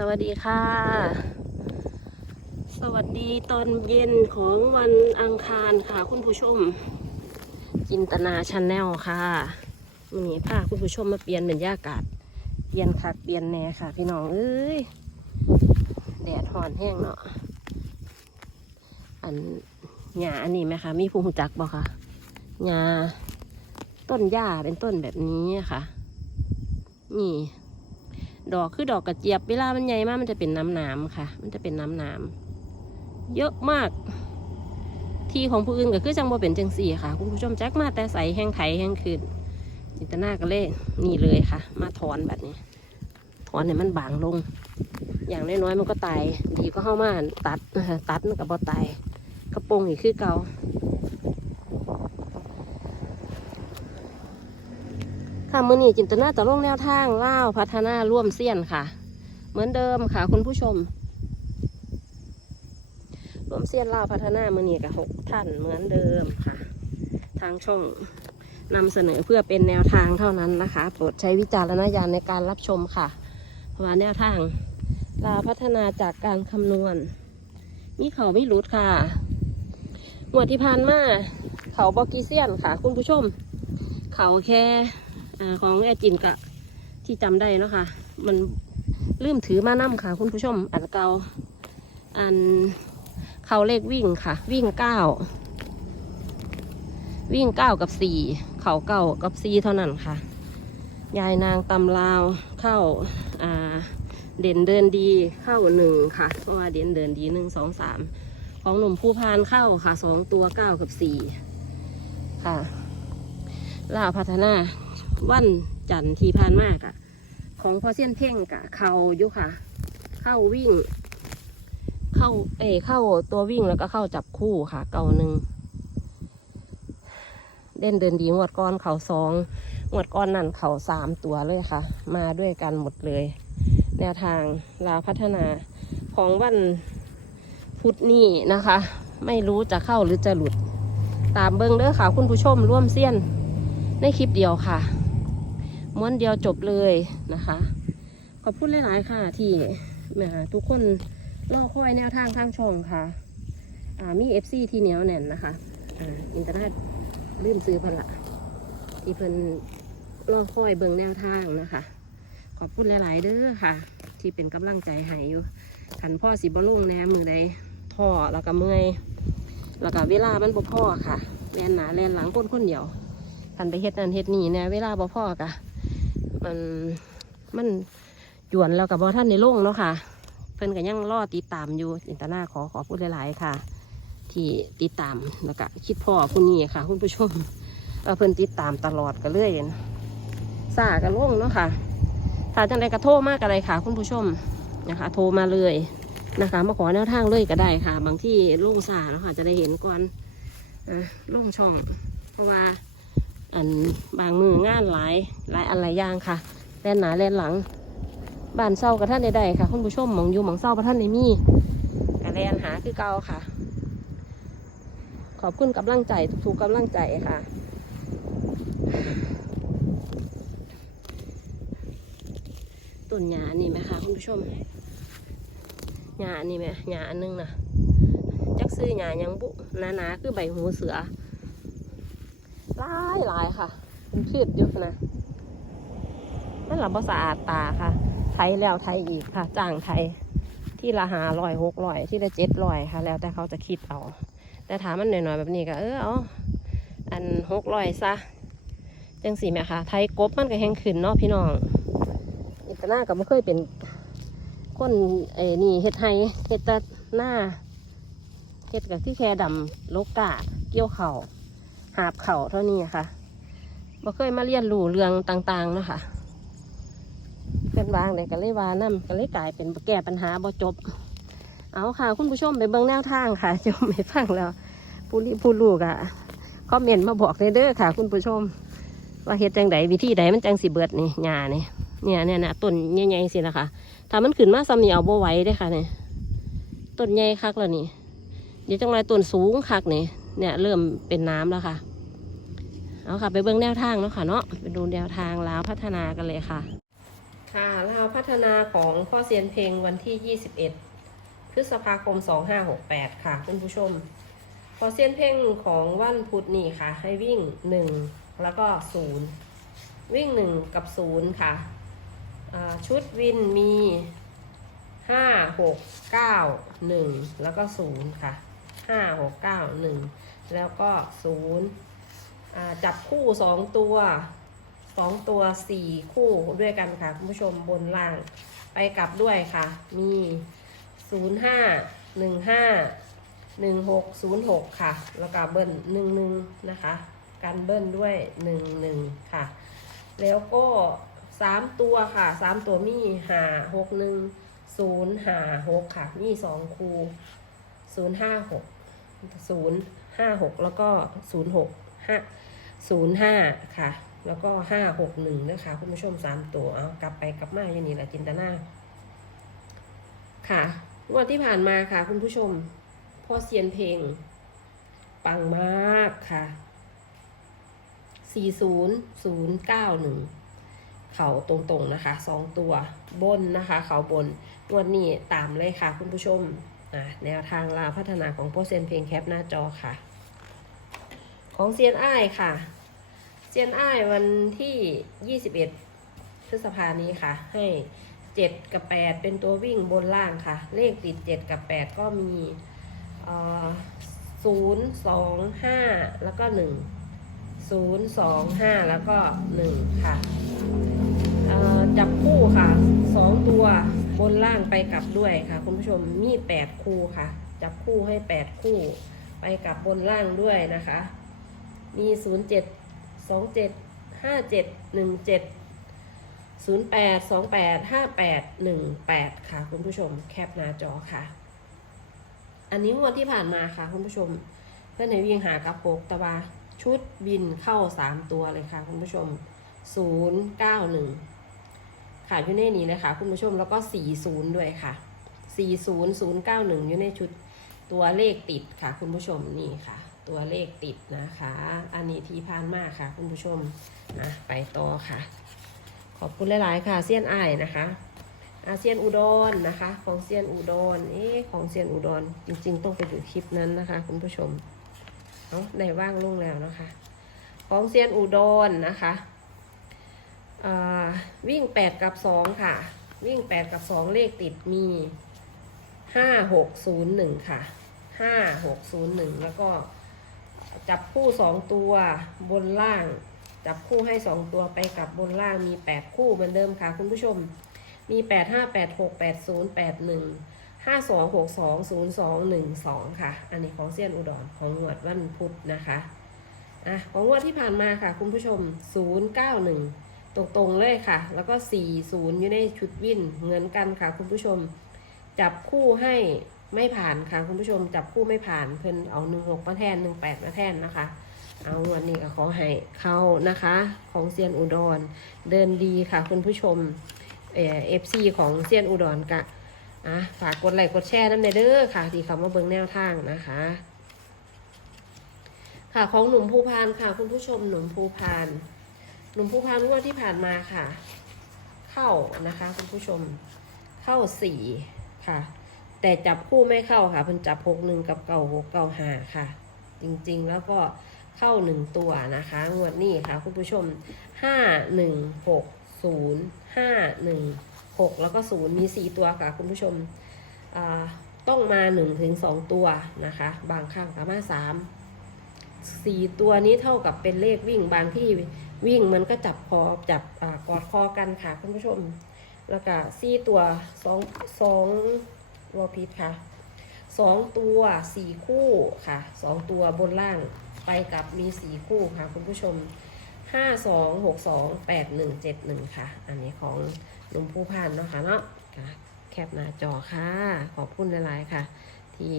สวัสดีค่ะ สวัสดีตอนเย็นของวันอังคารค่ะ คุณผู้ชม จินตนาชาแนลค่ะวันนี้พาคุณผู้ชมมาเปลี่ยนบรรยากาศ เปลี่ยนคักเปลี่ยนแน่ค่ะ พี่น้องเอ้ยแดดหอนแห้งเนาะอันหญ้าอันนี้ไหมคะมีผู้หูจักบ่คะหญ้าต้นหญ้าเป็นต้นแบบนี้ค่ะ นี่ ดอกคือดอกกระเจี๊ยบเวลามันใหญ่มากมันจะเป็นน้ำหนามค่ะ มันจะเป็นน้ำหนามเยอะมาก ที่ของผู้อื่นก็คือจังบ่เป็นจังสี่ค่ะ คุณผู้ชมแจ็คมาแต่ใสแห้งไข่แห้งคืนจินตนาก็เล่นี่เลยค่ะ มาถอนแบบนี้ ถอนเนี่ยมันบางลง อย่างน้อยๆมันก็ตาย ดีก็เข้ามาตัดตัดมันก็บ่ตายกระโปรงอีกคือเก่า ค่ะมือนี้จินตนาจะลงแนวทางเล่าวพัฒนาร่วมเสี้ยนค่ะ เหมือนเดิมค่ะ คุณผู้ชม ร่วมเสี้ยนเล่าวพัฒนามือนี้กับหกท่านเหมือนเดิมค่ะ ทางช่องนำเสนอเพื่อเป็นแนวทางเท่านั้นนะคะ โปรดใช้วิจารณญาณในการรับชมค่ะเพราะว่าแนวทางลาพัฒนาจากการคำนวณ มีเขาไม่รุดค่ะหมวดที่ผ่านมาเขาบอกกีเซียนค่ะ คุณผู้ชม เขาแค่ อาของแอจินกะที่จำได้เนาะค่ะ มันลืมถือมานํค่ะ คุณผู้ชม อันเก่าอันเขาเลขวิ่งค่ะ วิ่งเก้าวิ่งเก้ากับสี่เขาเก้ากับสี่เท่านั้นค่ะ ยายนางตำลาวเข้าอ่าเด่นเดินดีเข้าหนึ่งค่ะเพราะว่าเด่นเดินดีหนึ่งสองสามของหนุ่มผู้พานเข้าค่ะสองตัวเก้ากับสี่ค่ะลาวพัฒนา วันจันทร์ที่ผ่านมากอะของพอเซียนเพ่งกะเขาอยู่ค่ะ เข้าวิ่ง เข้าเอเข้าตัววิ่งแล้วก็เข้าจับคู่ค่ะ เก่าหนึ่งเด่นเดินดีงวดก้อนเขาสองงวดก้อนนั่นเขาสามตัวเลยค่ะ มาด้วยกันหมดเลย แนวทางลาพัฒนาของวันพุธนี้นะคะ ไม่รู้จะเข้าหรือจะหลุด ตามเบิ้งเด้อค่ะ คุณผู้ชมร่วมเสี้ยนในคลิปเดียวค่ะ ม้วนเดียวจบเลยนะคะ ขอบคุณหลาย ๆ ค่ะ ที่ทุกคนรอคอยแนวทางทางช่องค่ะอ่ามีเอฟซีที่เหนียวแน่นนะคะอ่าอินเทอร์เน็ตลืมซื้อพันละที่เพิ่นรอคอยเบิ่งแนวทางนะคะ ขอบคุณหลาย ๆ เด้อค่ะ ที่เป็นกำลังใจให้อยู่ขันพ่อสิบ่ลงแหนมือใดท่อแล้วก็เมื่อยแล้วก็เวลามันบ่พ่อค่ะแลนหนาแลนหลังคนคนเดียวคันไปเฮ็ดนั่นเฮ็ดนี่เนี่ยเวลาบ่พ่อกะ มันมันหยวนแล้วกับบ่ท่านในโล่งเนาะค่ะ เพิ่นก็ยังรอติดตามอยู่อินตาหน้าขอขอพูดหลายๆค่ะ ที่ติดตามแล้วก็คิดพ่อคุณนี่ค่ะ คุณผู้ชมว่าเพิ่นติดตามตลอดก็เลยสากันล่งเนาะค่ะถ้าจังใดก็โทรมากอะไรค่ะ คุณผู้ชมนะคะ โทรมาเลยนะคะมาขอแนวทางเลยก็ได้ค่ะ บางที่ลุงสาเนาะค่ะจะได้เห็นก่อนอะลุงช่อง เพราะว่า อันบางมืองานหลายหลายอันหลายอย่างค่ะแล่นหนาแล่นหลังบ้านเศร้ากับท่านใดๆค่ะคุณผู้ชมมองอยู่มองเศร้ากับท่านในมีกะแลนหาคือเก่าค่ะ ขอบคุณกำลังใจทุกๆกำลังใจค่ะต้นหญ้านี่ไหมคะคุณผู้ชมหญ้านี่ไหมหญ้าอันนึงนะจักซื้อหญ้ายังบุหนาๆคือใบหูเสือายหลายค่ะเป็นพืชอยู่นะนั่นหลับสะอาดตาค่ะ ไทยแล้วไทยอีกค่ะ จ้างไทยที่ละหาลอยหกลอยที่ละเจ็ดลอยค่ะ แล้วแต่เขาจะคิดเอา แต่ถามมันหน่อยๆแบบนี้ก็เออเอาอันหกลอยซะจังสีแม่ค่ะ ไทยกบมันก็แห้งขึ้นเนาะพี่น้องอิตาหน้าก็ไม่เคยเป็นคนไอ้นี่เฮ็ดไฮเฮ็ดแตหน้าเฮ็ดกับที่แค่ดำโลกาเกี่ยวเข่า หาบเข่าเท่านี้ค่ะบ่เคยมาเรียนรู้เรื่องต่างๆนะคะเป็นวางเลยก็เลยว่านั่ก็เลยกลายเป็นแก้ปัญหาบ่จบ เอาค่ะ คุณผู้ชมไปเบิ่งแนวทางค่ะจมไม่ฟังแล้วผู้รีผู้ลูกอะคอมเมนต์มาบอกในเด้อค่ะ คุณผู้ชม ว่าเฮ็ดจังไดวิธีใดมันจังสิเบิดนี่หญ้านี่เนี่ยเนี่ยนะต้นใหญ่ๆสิละค่ะถ้ามันขึ้นมาซ้ำนี่เอาบ่ไหว้เด้ค่ะเนี่ยต้นใหญ่คักแล้วนี่เดี๋ยวจังไรต้นสูงคักนี่เนี่ยเริ่มเป็นน้ำแล้วค่ะ เอาค่ะ ไปเบิ่งแนวทางเนาะค่ะเนาะไปดูแนวทางแล้วพัฒนากันเลยค่ะ ค่ะเราวพัฒนาของพ่อเซียนเพลงวันที่ 21 พฤษภาคม 2568 ค่ะคุณผู้ชมพอเซียนเพลงของวันพุธนี่ค่ะ ให้วิ่ง 1 แล้วก็ 0 วิ่ง 1 กับ 0 ค่ะอ่าชุดวินมี 5 6 9 1 แล้วก็ 0 ค่ะ 5 6 9 1 แล้วก็ 0 จับคู่2ตัวสองตัวสี่คู่ด้วยกันค่ะคุณผู้ชมบนล่างไปกลับด้วยค่ะ มีศูนย์ห้าหนึ่งห้าหนึ่งหกศูนย์หกค่ะ แล้วก็เบิ้ลหนึ่งหนึ่งนะคะกันเบิ้ลด้วยหนึ่งหนึ่งค่ะ แล้วก็สามตัวค่ะสามตัวมีหาหกหนึ่งศูนย์หาหกค่ะ มีสองคูศูนย์ห้าหกศูนย์ห้าหกแล้วก็ศูนย์หก ห้าศูนย์ห้าค่ะ แล้วก็ห้าหกหนึ่งนะคะ คุณผู้ชมสามตัว เอากลับไปกลับมาอย่างนี้แหละจินตนา ค่ะงวดที่ผ่านมาค่ะ คุณผู้ชมพ่อเซียนเพลง ปังมากค่ะสี่ศูนย์ศูนย์เก้าหนึ่งเขาตรงๆนะคะสองตัวบนนะคะ เขาบนงวดนี้ตามเลยค่ะคุณผู้ชมแนวทางลาพัฒนาของพ่อเซียนเพลงแคปหน้าจอค่ะ ของเซียนอ้ายค่ะเซียนอ้ายวันที่21พฤษภานี้ค่ะ ให้7กับ8เป็นตัววิ่งบนล่างค่ะ เลขติด7กับ8ก็มีเอ่อ0 2 5แล้วก็1 0 2 5แล้วก็1ค่ะเอ่อจับคู่ค่ะ2ตัวบนล่างไปกลับด้วยค่ะ คุณผู้ชมมี8คู่ค่ะ จับคู่ให้8คู่ ไปกลับบนล่างด้วยนะคะ มี 0 7สองเจ็ดห้าเจ็ดหนึ่งเจ็ดศูนย์แปดสองแปดห้าแปดหนึ่งแปดค่ะ คุณผู้ชมแคปหน้าจอค่ะ อันนี้งวดที่ผ่านมาค่ะ คุณผู้ชมเพื่อนให้วิ่งหากับโกกตะวาชุดบินเข้าสามตัวเลยค่ะ คุณผู้ชมศูนย์เก้าหนึ่งค่ะอยู่ในนี้เลยค่ะคุณผู้ชมแล้วก็สี่ศูนย์ด้วยค่ะสี่ศูนย์ศูนย์เก้าหนึ่งอยู่ในชุดตัวเลขติดค่ะ คุณผู้ชมนี่ค่ะ ตัวเลขติดนะคะ อันนี้ทีพานมากค่ะ คุณผู้ชมนะไปต่อค่ะ ขอบคุณหลาย ๆ ค่ะเซียนไอายนะคะอาเซียนอุดรนะคะ ของเซียนอุดรเอ๊ะของเซียนอุดรจริง ๆ ต้องไปดูคลิปนั้นนะคะ คุณผู้ชมเอาได้ว่างลงแล้วนะคะ ของเซียนอุดรนะคะวิ่งแปดกับสองค่ะ วิ่งแปดกับสองเลขติดมีห้าหกศูนย์หนึ่งค่ะห้าหกศูนย์หนึ่งแล้วก็ จับคู่สองตัวบนล่าง จับคู่ให้สองตัวไปกับบนล่างมีแปดคู่เหมือนเดิมค่ะคุณผู้ชม มีแปดห้าแปดหกแปดศูนย์แปดหนึ่งห้าสองหกสองศูนย์สองหนึ่งสองค่ะ อันนี้ของเซียนอุดรของงวดวันพุธนะคะอะของงวดที่ผ่านมาค่ะคุณผู้ชมศูนย์เก้าหนึ่งตรงๆเลยค่ะ แล้วก็สี่ศูนย์อยู่ในชุดวินเหมือนกันค่ะคุณผู้ชม จับคู่ให้ ไม่ผ่านค่ะคุณผู้ชมจับคู่ไม่ผ่านเพิ่นเอาหนึ่งหกมาแทนหนึ่งแปดมาแทนนะคะ เอาวันนี้ก็ขอให้เข้านะคะ ของเซียนอุดร เดินดีค่ะคุณผู้ชมเอฟซีของเซียนอุดรกะอะฝากกดไลค์กดแชร์น้ำเนเด้อค่ะ ที่เขามาเบิ่งแนวทางนะคะ ค่ะของหนุ่มภูพานค่ะ คุณผู้ชมหนุ่มภูพานหนุ่มภูพานงวดที่ผ่านมาค่ะ เข้านะคะ คุณผู้ชมเข้าสี่ค่ะ แต่จับคู่ไม่เข้าค่ะเพิ่นจับหกหนึ่งกับเก่าหกเก่าหาค่ะ จริงๆแล้วก็เข้าหนึ่งตัวนะคะ งวดนี้ค่ะคุณผู้ชมห้าหนึ่งหกศูนย์ห้าหนึ่งหกแล้วก็ศูนย์มีสี่ตัวค่ะคุณผู้ชมต้องมาหนึ่งถึงสองตัวนะคะ บางครั้งก็มาสามสี่ตัวนี้เท่ากับเป็นเลขวิ่งบางที่วิ่งมันก็จับคอจับอกอดคอกันค่ะคุณผู้ชม แล้วก็สี่ตัวสองสอง วพิษค่ะสองตัวสี่คู่ค่ะสองตัวบนล่างไปกับมีสี่คู่ค่ะคุณผู้ชมห้าสองหกสองแปดหนึ่งเจ็ดหนึ่งค่ะ อันนี้ของนุ่มผู้พันเนาะค่ะเนาะแคปหน้าจอค่ะ ขอบคุณหลายๆค่ะ ที่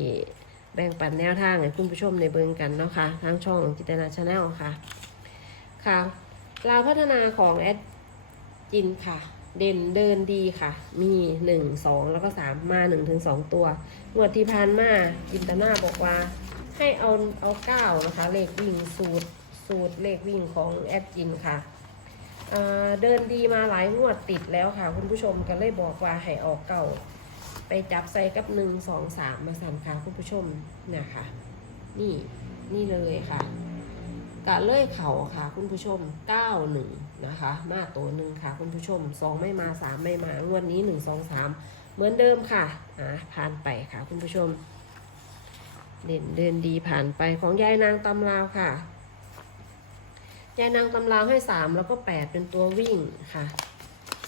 แบ่งปันแนวทางให้คุณผู้ชมในเบิงกันเนาะค่ะทางช่องจิตนาชาแนลค่ะ ค่ะลาวพัฒนาของแอดจินค่ะ เด่นเดินดีค่ะ มีหนึ่งสองแล้วก็สามมาหนึ่งถึงสองตัวงวดที่ผ่านมาจินตนาบอกว่า ให้เอาเอาเก้านะคะ เลขวิ่งสูตรสูตรเลขวิ่งของแอดจินค่ะเเดินดีมาหลายงวดติดแล้วค่ะ คุณผู้ชมก็เลยบอกว่าให้ออกเก่า ไปจับใส่กับหนึ่งสองสามมาสั่นค่ะคุณผู้ชมนี่ยค่ะนี่นี่เลยค่ะกะเลื่อยเข่าค่ะ คุณผู้ชมเก้าหนึ่ง นะคะ มาตัวหนึ่งค่ะคุณผู้ชมสองไม่มาสามไม่มางวดนี้หนึ่งสองสามเหมือนเดิมค่ะอะผ่านไปค่ะคุณผู้ชม เด่นเดินดีผ่านไปของยายนางตำลาวค่ะยายนางตำราวให้สามแล้วก็แปดเป็นตัววิ่งค่ะ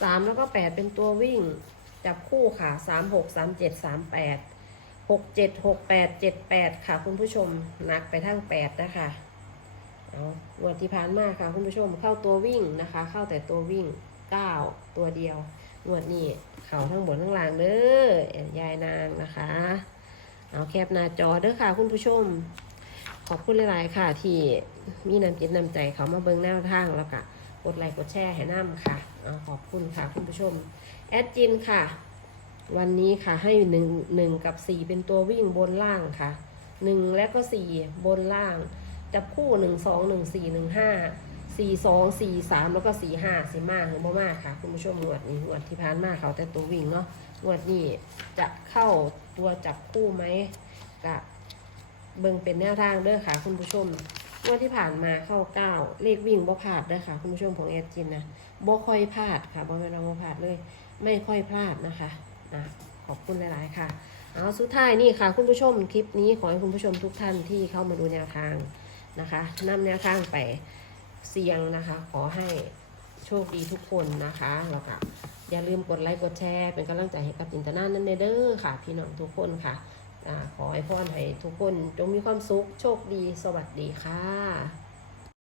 สามแล้วก็แปดเป็นตัววิ่ง จับคู่ค่ะสามหกสามเจ็ดสามแปดหกเจ็ดหกแปดเจ็ดแปดค่ะคุณผู้ชมนักไปทั้งแปดนะคะ เอาวันที่ผ่านมาค่ะคุณผู้ชมเข้าตัววิ่งนะคะ เข้าแต่ตัววิ่งเก้าตัวเดียวงวดนี้เข่าทั้งบนทั้งล่างเด้อยายนางนะคะ เอาแคปหน้าจอเด้อค่ะ คุณผู้ชม ขอบคุณหลายๆค่ะ ที่มีน้ำจิตน้ำใจเขามาเบิ่งแนวทางแล้วก็กดไลค์กดแชร์ให้น้ำค่ะเอาขอบคุณค่ะ คุณผู้ชม แอดจินค่ะ วันนี้ค่ะให้หนึ่งหนึ่งกับสี่เป็นตัววิ่งบนล่างค่ะหนึ่งและก็สี่บนล่าง จับคู่หนึ่งสองหนึ่งสี่หนึ่งห้าสี่สองสี่สามแล้วก็สี่ห้าสี่มากหรือบ่มากค่ะ คุณผู้ชมงวดนี้งวดที่ผ่านมาเขาแต่ตัววิ่งเนาะงวดนี้จะเข้าตัวจับคู่ไหมกะเบิ่งเป็นแนวทางเด้อค่ะ คุณผู้ชมงวดที่ผ่านมาเข้าเก้าเลขวิ่งบ่พลาดเด้อค่ะ คุณผู้ชมของแอดจินนะบ่ค่อยพลาดค่ะบ่แม่นว่าบ่พลาดเลย ไม่ค่อยพลาดนะคะอะขอบคุณหลาย ๆ ค่ะเอาสุดท้ายนี่ค่ะ คุณผู้ชมคลิปนี้ขอให้คุณผู้ชมทุกท่านที่เข้ามาดูแนวทาง นะคะนำแนวทางไปเสี่ยงนะคะ ขอให้โชคดีทุกคนนะคะแล้วก็อย่าลืมกดไลค์กดแชร์ เป็นกำลังใจให้กับจินตนานั่นเด้อค่ะ พี่น้องทุกคนค่ะขอให้พ่อให้ทุกคนจงมีความสุขโชคดี สวัสดีค่ะ